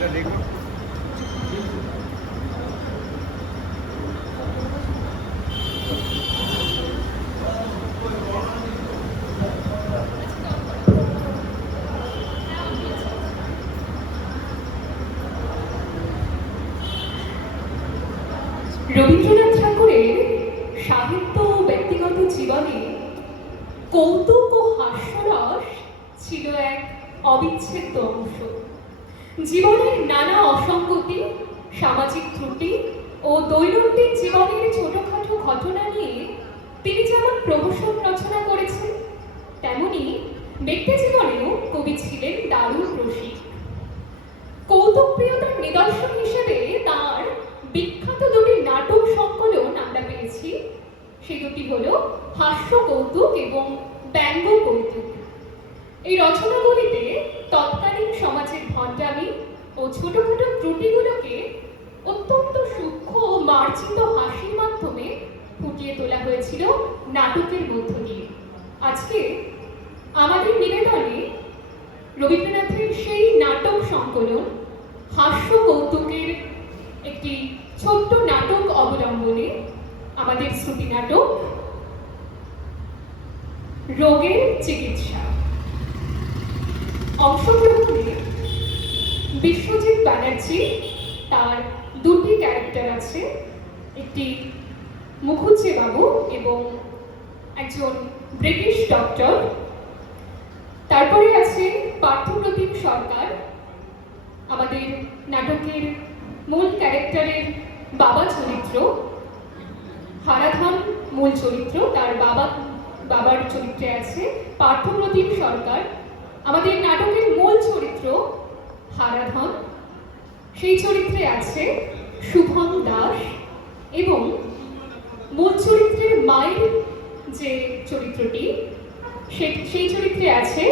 রবীন্দ্রনাথ ঠাকুরের সাহিত্য ও ব্যক্তিগত জীবনে কৌতুক ও হাস্যরস ছিল এক অবিচ্ছেদ্য অংশ। জীবনের নানা অসঙ্গতি, সামাজিক ত্রুটি ও দৈনন্দিন জীবনের ছোটখাটো ঘটনা নিয়ে তিনি যেমন প্রহসন রচনা করেছেন, তেমনি ব্যক্তি জীবনেও কবি ছিলেন দারুণ রসিক। কৌতুকপ্রিয়তার নিদর্শন হিসেবে তার বিখ্যাত দুটি নাটক সংকলন আমরা পেয়েছি। সেই দুটি হল হাস্য কৌতুক এবং ব্যঙ্গ কৌতুক। এই রচনাগুলিতে তৎকালীন সমাজের ভণ্ডামি ও ছোটখাটো ত্রুটিগুলোকে অত্যন্ত সূক্ষ্ম ও মার্জিত হাসির মাধ্যমে ফুটিয়ে তোলা হয়েছিল নাটকের মধ্য দিয়ে। আজকে আমাদের নিবেদনে রবীন্দ্রনাথের সেই নাটক সংকলন হাস্য কৌতুকের একটি ছোট্ট নাটক অবলম্বনে আমাদের শ্রুতি নাটক রোগের চিকিৎসা। অংশগ্রহণে বিশ্বজিৎ ব্যানার্জি, তার দুটি ক্যারেক্টার আছে, একটি মুখুজ্জে বাবু এবং একজন ব্রিটিশ ডক্টর। তারপরে আছে পার্থপ্রতিম সরকার, আমাদের নাটকের মূল ক্যারেক্টারের বাবা চরিত্র। হারাধন মূল চরিত্র, তার বাবার চরিত্রে আছে পার্থপ্রতিম সরকার। আমাদের নাটকের মূল চরিত্র হারাধন, সেই চরিত্রে আছে শুভম দাস এবং মূল চরিত্রের মায়ের যে চরিত্রটি সেই চরিত্রে আছে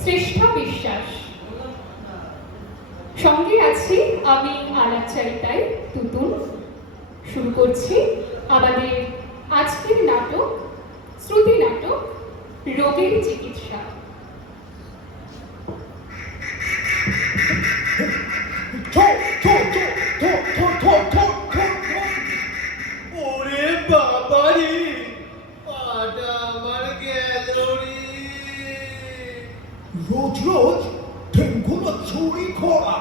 শ্রেষ্ঠা বিশ্বাস। সঙ্গে আছি আমি আলাপচারিতায় তুতুন। শুরু করছি আমাদের আজকের নাটক, শ্রুতি নাটক রোগের চিকিৎসা। ওরে বাবা রে, পাটা আমার গেল রে। রোজ রোজ ঠেঙ্গুলো চুরি করা,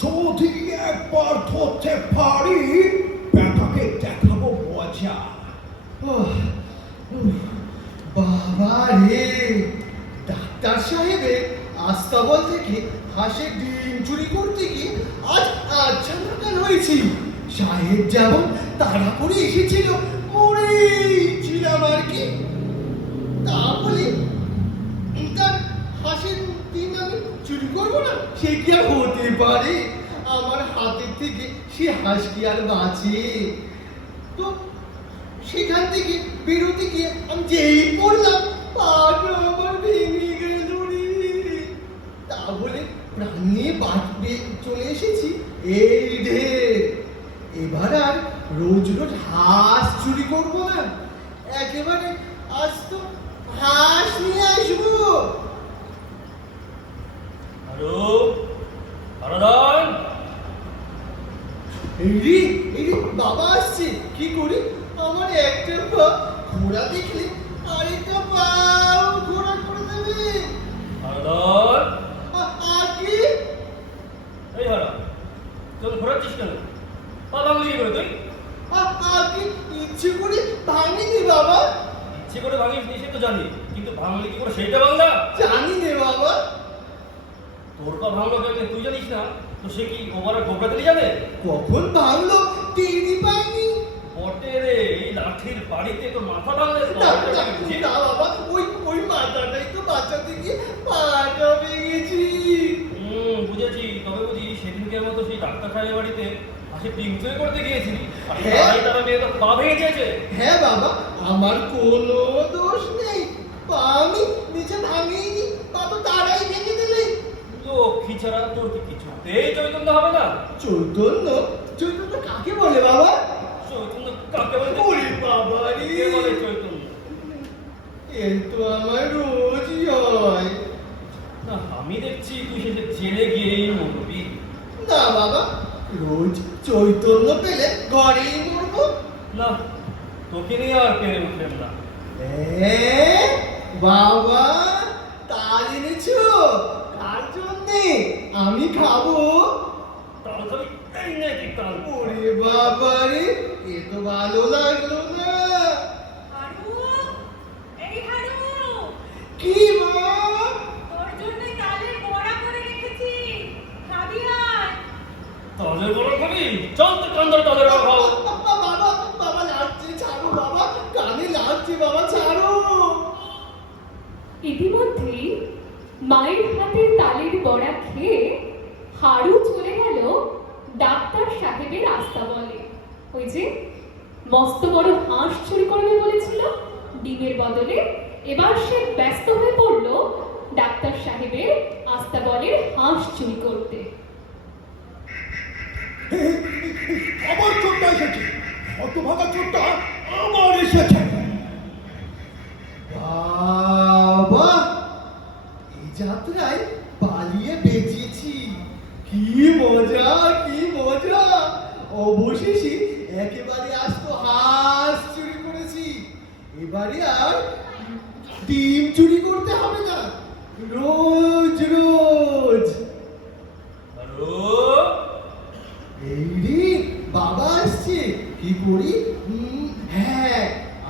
যদি একবার ধরতে পারি ব্যাটাকে দেখাবো মজা। বাবা রে, ডাক্তার সাহেবের আস্তাবল থেকে হাঁসের ডিম চুরি করতে গিয়ে আজ আচ্ছন্ন হয়েছি। সাহেব যেমন তাড়া করে এসেছিল, মরেছিলাম আর কি। তা বলে তার হাঁসের ডিম আমি চুরি করবো না, সে কি আর হতে পারে? আমার হাতের থেকে সে হাঁস কি আর বাঁচে? তো সেখান থেকে বেরোতে গিয়ে আমি যেই পড়লাম, পাটা আমার ভেঙে গেল রে। তা বলে প্রাণ নিয়ে বাঁচবে চলে এসেছি এই ঢের। এবার আর রোজ রোজ হাঁস চুরি করবো না, একেবারে আজ তো হাঁস নিয়ে আসবো। হ্যালো, হারাধন। এই রে বাবা আসছে। কি করি, আমার একটা পা ঘোড়া দেখলে আরেকটা পাও ঘোড়া করে দেবে। হারাধন, আর কি? এই হারা, তোর ঘোরাচ্ছিস কেন? পা ভাঙলি কি করে তুই? আর কি ইচ্ছে করে ভাঙিনি বাবা। ইচ্ছে করে ভাঙিস নি সে তো জানি, কিন্তু ভাঙলি কি করে সেইটা ভাঙলা? জানি নে বাবা। তোর পা ভাঙলো কেন তুই জানিস না? তো সে কি ওভারে গোবরা দিলি যাবে? কখন ভাঙলো টেরই পাইনি। বটে রে, এই লাঠির বাড়িতে তোর মাথা ভাঙলে তো না বাবা, ওই মাথাটাই তো বাঁচাতে গিয়ে পাটা ভেঙেছি। বুঝেছি। তবে বুঝি সেদিনকে মতো সেই ডাক্তার সাহেবের বাড়িতে হাসি ডিম চুরি করতে গিয়েছিলি, আর হ্যাঁ। তাই তারা মেয়ে তো পা ভেঙে দিয়েছে। হ্যাঁ বাবা, আমার কোনো দোষ নেই। পা আমি নিচে ভাঙিনি, পা তো তারাই ভেঙে দিলে। লক্ষ্মী ছাড়া তোর কি কিছুতেই চৈতন্য হবে না? চৈতন্য? চৈতন্য কাকে বলে বাবা? চৈতন্য কাকে বলে? ওরে বাবা রে, কে বলে চৈতন্য? এর তো আমার রোজই হয়। না, আমি দেখছি তুই শেষে জেলে গিয়েই মরবি। না না বাবা, রোজ চৈতন্য পেলে ঘরেই মরবো। না, তোকে নিয়ে আর পেরে উঠলেন না। বাবা, তাল এনেছো? কার জন্যে? আমি খাবো। তাহলে তো আমি এই নে ঠিক তাল। ওরে বাবা রে, এ তো ভালো লাগলো না। হারু, এই হারু, কি মা? তোর জন্য তালের বড়া করে রেখেছি, খাবি আয়। তালের বড় খাবি? চল তো কান্দর তালের বড় খাও। বাবা, বাবা লাগছে, ছাড়ো বাবা, কানে লাগছে বাবা, ছাড়ো। ইতিমধ্যেই মায়ের হাতের তালের বড়া খেয়ে হারু চলে গেল ডাক্তার সাহেবের আস্তাবলে। ওই যে মস্ত বড় হাঁস চুরি করবে বলেছিল ডিমের বদলে, এবার সে ব্যস্ত হয়ে পড়ল ডাক্তার সাহেবের আস্তাবলের হাঁস চুরি করতে। আবার চোরটা এসেছে, হতভাগা চোরটা আবার এসেছে। বাবা, এই যাত্রায় পালিয়ে বেঁচেছি। কি মজা, কি মজা। অবশেষে একেবারে আস্ত হাঁস চুরি করেছি। এবারে আর ডিম চুরি করতে হবে না, রোজ রোজ। হ্যালো, এই রে, বাবা আসছে। কি করি? হ্যাঁ,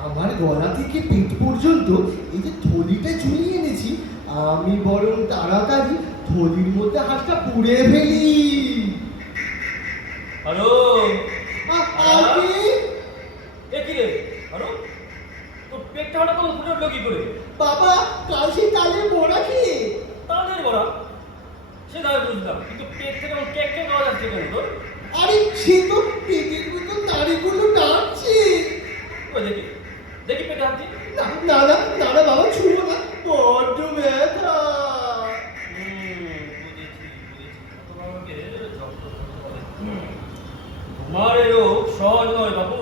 আমার গলা থেকে পেট পর্যন্ত এই যে থলিটা ঝুলিয়ে এনেছি, আমি বরং তাড়াতাড়ি থলির মধ্যে হাতটা পুড়ে ফেলি। হ্যালো, আগে এ কি রে? হ্যালো, তোর পেটটা হঠাৎ করে ফুটে উঠলো কি করে? বাবা, কাল সেই তালের বড়া খেয়ে। তালের বড়া? সে দায় বুঝলাম, কিন্তু পেট থেকে আমার কেক কেক আওয়াজ আসছে কেন তোর? আরে সে তো পেটের ভিতর নাড়িগুলো ডাকছে। ওই দেখি, দেখি পেটে হাত দিয়ে। না না না না না বাবা, ছুঁয়ো না, বড্ড ব্যথা। তোমার এই রোগ সহজ নয় বাবু।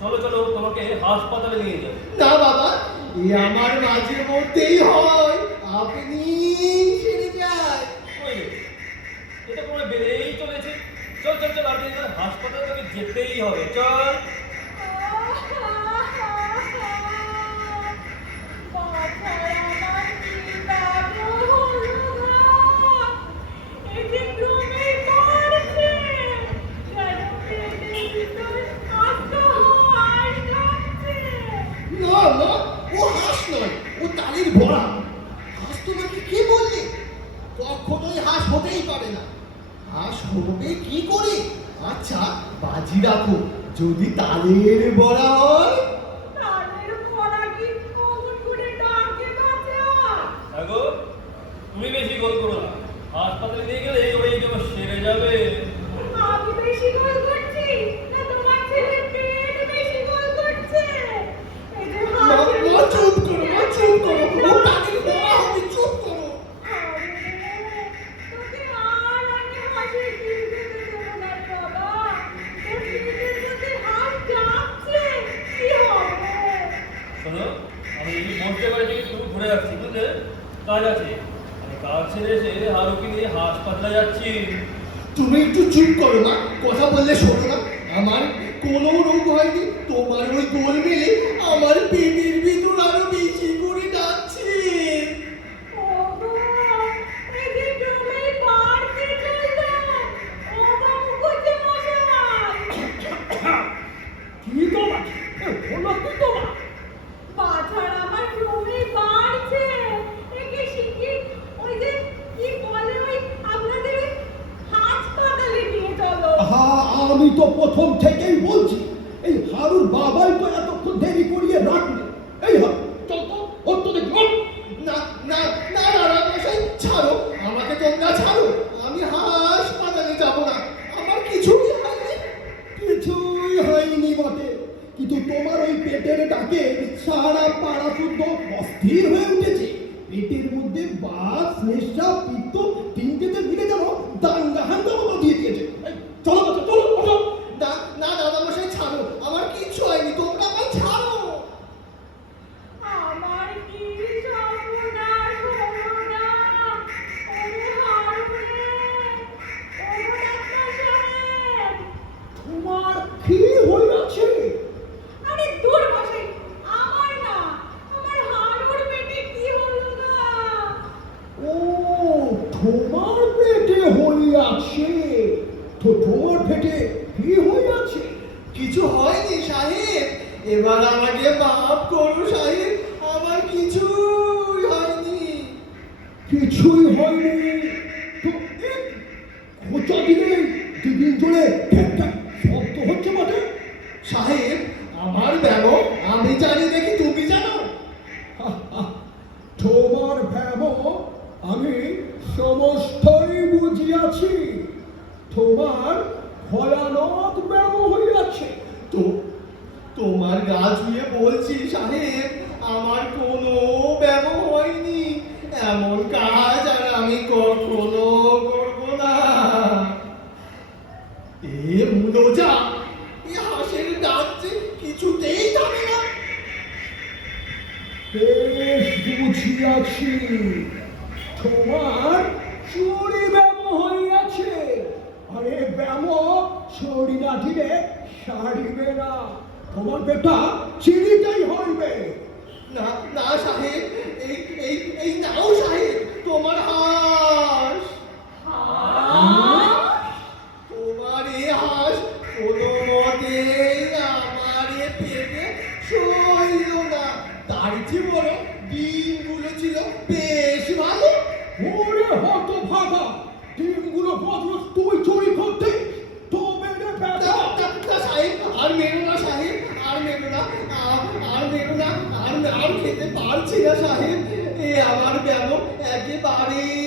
চলো চলো, তোমাকে হাসপাতালে নিয়ে যাও। না বাবা, এ আমার মাঝে মধ্যেই হয়, আপনি ছেড়ে যায়। ওই রে, এটা কোনো বেড়েই চলেছে। চল চল চল, আর হাসপাতালে তোকে যেতেই হবে, চল। না না, ও হাঁস নয়, ও তালের বড়া। হাঁস তোমাকে কে বললে? কখনোই হাঁস হতেই পারে না। হাঁস হবে কি করে? আচ্ছা, বাজি রাখো, যদি তালের বড়া হয়। দেখো, তুমি বেশি গোল করো না। হাসপাতালে নিয়ে গেলে ওই যেমন সেরে যাবে। আমি বেশি গোল করছি না তোমার ছেলে পেট বেশি গোল করছে? এই যে মা, মা, চুপ করো, মা, চুপ করো, ও তালের বড়া হবে, চুপ করো। তোকে আর আমি হাসির ডিম খেতে দেবো না রে বাবা। তোর পেটের মধ্যে হাঁস ডাকছে, কি হবে? শোনো, আমি বলতে পারি যে তুমি ঘুরে যাচ্ছি, বুঝলে? কাজ আছে। আমি কাজ ছেড়ে এসে হারুকে নিয়ে হাসপাতালে যাচ্ছি। তুমি একটু চুপ করো না, কথা বললে শোনো না। আমার কোনো রোগ হয়নি, তোমার ওই গোল মেলে আমার পেটের ভিতর আরো বেশি করে ডাকছে। ওগো, এই যে তুমি বাড়তে চললে, ওগো মুখুজ্জেমশাই। কি তোমার? হলো কি তোমার? বাছার আমার ক্রমে বাড়ছে। একে শিগগির ওই যে কি বলে ওই আপনাদের ওই হাসপাতালে নিয়ে চলো। আমি তো প্রথম থেকেই বলছি, এই হারুর বাবাই তো এতক্ষণ দেরি করিয়ে রাখলে। এই চল তো, ওর তো দেখি। না না না না, মশাই ছাড়ো, আমাকে তোমরা ছাড়ো। আমি হাসপাতালে যাব না, আমার কিছুই হয়নি। কিছুই হয়নি বটে, কিন্তু তোমার ওই পেটের ডাকে সারা পাড়া শুদ্ধ অস্থির হয়ে উঠেছে। পেটের মধ্যে বাত, শ্লেষ্মা, পিত্ত তিনটেতে মিলে যেন দাঙ্গা হাঙ্গামা বাঁধিয়ে দিয়েছে। এই, চলো বাচ্চা, চলো ওঠো। না না দাদা মশাই, ছাড়ো, আমার কিচ্ছু হয়নি, তোমরা আমায় ছাড়ো। আমার কি সর্বনাশ হলো না? ওরে হারু রে, ওগো ডাক্তার আছে। তো তোমার পেটে কি হয়ে আছে? কিছু হয়নি সাহেব, এবার আমাকে মাফ করো সাহেব, আমার কিছুই হয়নি। কিছুই হয়নি? তো এক খোঁচা দিলে দুদিন ধরে একটা শব্দ হচ্ছে বটে। সাহেব, আমার ব্যামো আমি জানি নাকি তুমি জানো? তোমার ভ্যামো আমি সমস্তই বুঝিয়াছি। তোমার ভয়ানক ব্যামো হইয়াছে। তো তোমার গা ছুঁয়ে বলছি সাহেব, আমার কোনো ব্যামো হয়নি। এমন কাজ আর আমি কখনো করব না। এ মুলোজা, এ হাঁসের ডাক যে কিছুতেই থামে না। বেশ বুঝিয়াছি, তোমার চুরি ব্যামো হইয়াছে। আরে ব্যামো চুরি না দিলে সারিবে না। তোমার বেটা চিনিতেই হইবে। না না সাহেব, এই এই এই নাও সাহেব তোমার হাঁস। তোমার এ হাঁস কোনো মতেই আমার এ পেটে সইল না। তার চেয়ে বড় ডিমগুলো ছিল বেশ ভালো। ওরে হতভাগা, ডিমগুলো বদল তুই চুরি করতে? তবে রে বেটা, সাহেব আর মেরো না সাহেব, আর মেরো না, আর মেরো না, আর খেতে পারছি না সাহেব। এ আমার ব্যামো একেবারেই